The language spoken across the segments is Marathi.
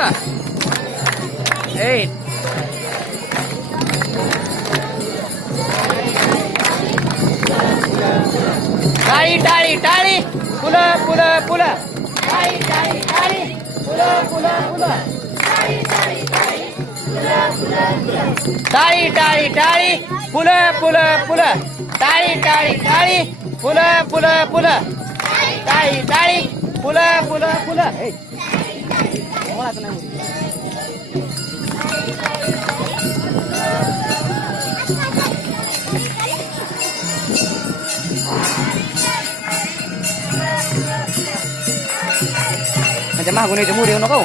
पुला 8 टाळी टाळी टाळी पुला पुला पुला टाळी टाळी टाळी पुला पुला पुला टाळी टाळी टाळी पुला पुला पुला टाळी टाळी टाळी पुला पुला पुला टाळी टाळी पुला पुला पुला म्हणजे मागून यायचे मूड येऊ नको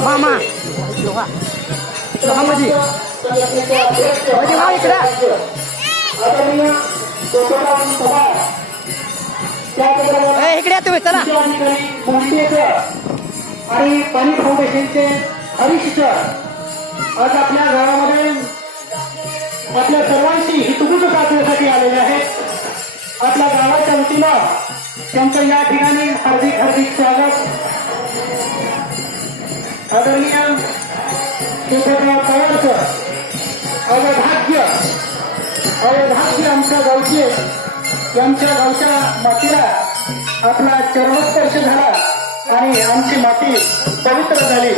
मामा मामाजी इकडे इकडे तुम्ही चला आणि पाणी फाउंडेशनचे हरीश सर आज आपल्या गावामध्ये आपल्या सर्वांशी हितगुज साधण्यासाठी आलेले आहेत. आपल्या गावाच्या वतीनं त्यांचं या ठिकाणी हार्दिक हार्दिक स्वागत. आदरणीय शिवराव पवार सर अवभाग्य आमच्या गावचे यांच्या गावच्या मातीला आपला चरणस्पर्श झाला आणि आमची माती पवित्र झाली.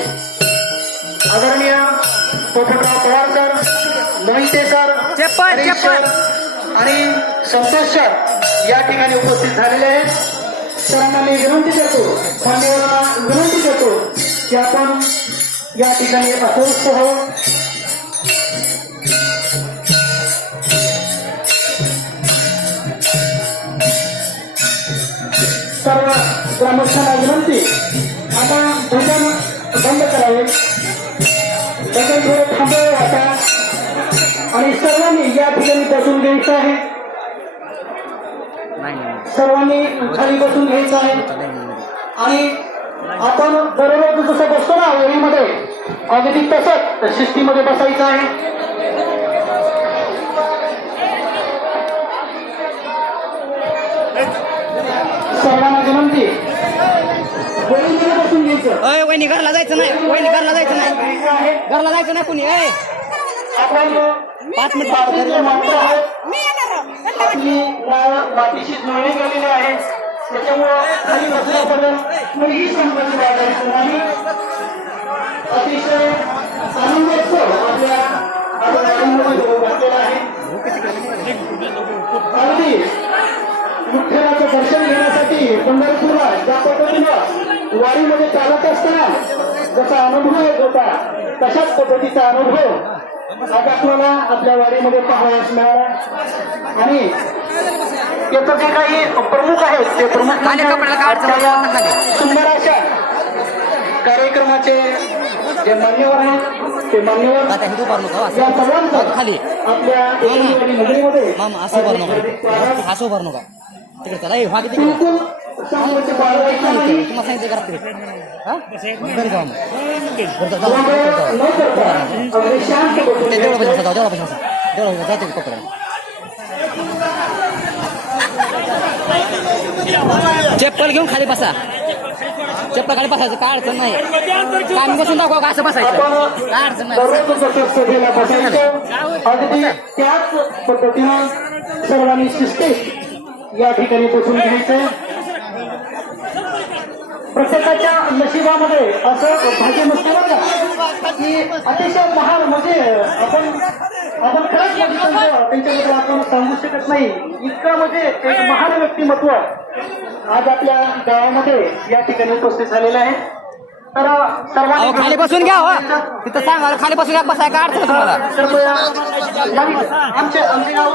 आदरणीय पोपटराव पवार सर, मोहिते सर, आणि संतोष सर या ठिकाणी उपस्थित झालेले आहेत. सरांना मी विनंती करतो, मान्यवरांना विनंती करतो की आपण या ठिकाणी अस्वस्थ हो. सर्व ग्रामस्थांना विनंती, आता भजन बंद करावे, भजन थोडे थांबावे आता आणि सर्वांनी या ठिकाणी बसून घ्यायचं आहे. सर्वांनी खाली बसून घ्यायचं आहे आणि आपण दररोज जसं बसतो ना ओळीमध्ये अगदी तसंच शिस्तीमध्ये बसायचं आहे. सर्वांना विनंती, ओळीमध्ये बसून घ्यायचं. वहिनी घरला जायचं नाही, वहिनी घरला जायचं नाही, घरला जायचं नाही कुणी. आपण 5 मिनिट आपली मातीशी जुळणी गेलेली आहे, त्याच्यामुळं खाली बसल्यापर्यंत मुलगी संबंध वाढायचं नाही. अतिशय आनंदोत्सव आपल्या गाडीमध्ये घातलेला आहे. अगदी विठ्ठलाचं दर्शन घेण्यासाठी पंढरपूरला ज्या पद्धतीनं वारीमध्ये चालत असताना जसा अनुभव येत होता तशाच पद्धतीचा अनुभव आज आपल्याला आपल्या वारीमध्ये पाहावयास मिळाला. आणि त्याचं जे काही प्रमुख आहेत ते प्रमुख सुंदर अशा कार्यक्रमाचे जे मान्यवर आहेत ते मान्यवर या सर्वांचं खाली आपल्या नगरीमध्ये मामा असं भरू नका तिकडे चला बिलकुल सामोरचे बाळगायचं नाही. तुम्हाला सांगितलं करा तिकडे घरी जाऊ न करता अगदी शांत बसून जातो कपडे चप्पल घेऊन खाली बसा, चप्पल खाली बसायचं काय अडचण नाही. काय बसून दाखवा का असं बसायचं काय अडचण नाही. अगदी त्याच पद्धतीनं सर्वांनी शिस्तीत या ठिकाणी बसून घ्यायचं. प्रत्येकाच्या नशिबामध्ये असं भाग्य नसते बरं का की अतिशय महान म्हणजे आपण खरंच त्यांच्याबद्दल आपण सांगू शकत नाही. इतकं म्हणजे एक महान व्यक्तिमत्व आज आपल्या गावामध्ये या ठिकाणी उपस्थित झालेलं आहे. तर सर्वांनी खाली बसून घ्या हो, तिथं सांगा खाली बसून घ्या, बसाय काय अडचण तुम्हाला. आमचे गाव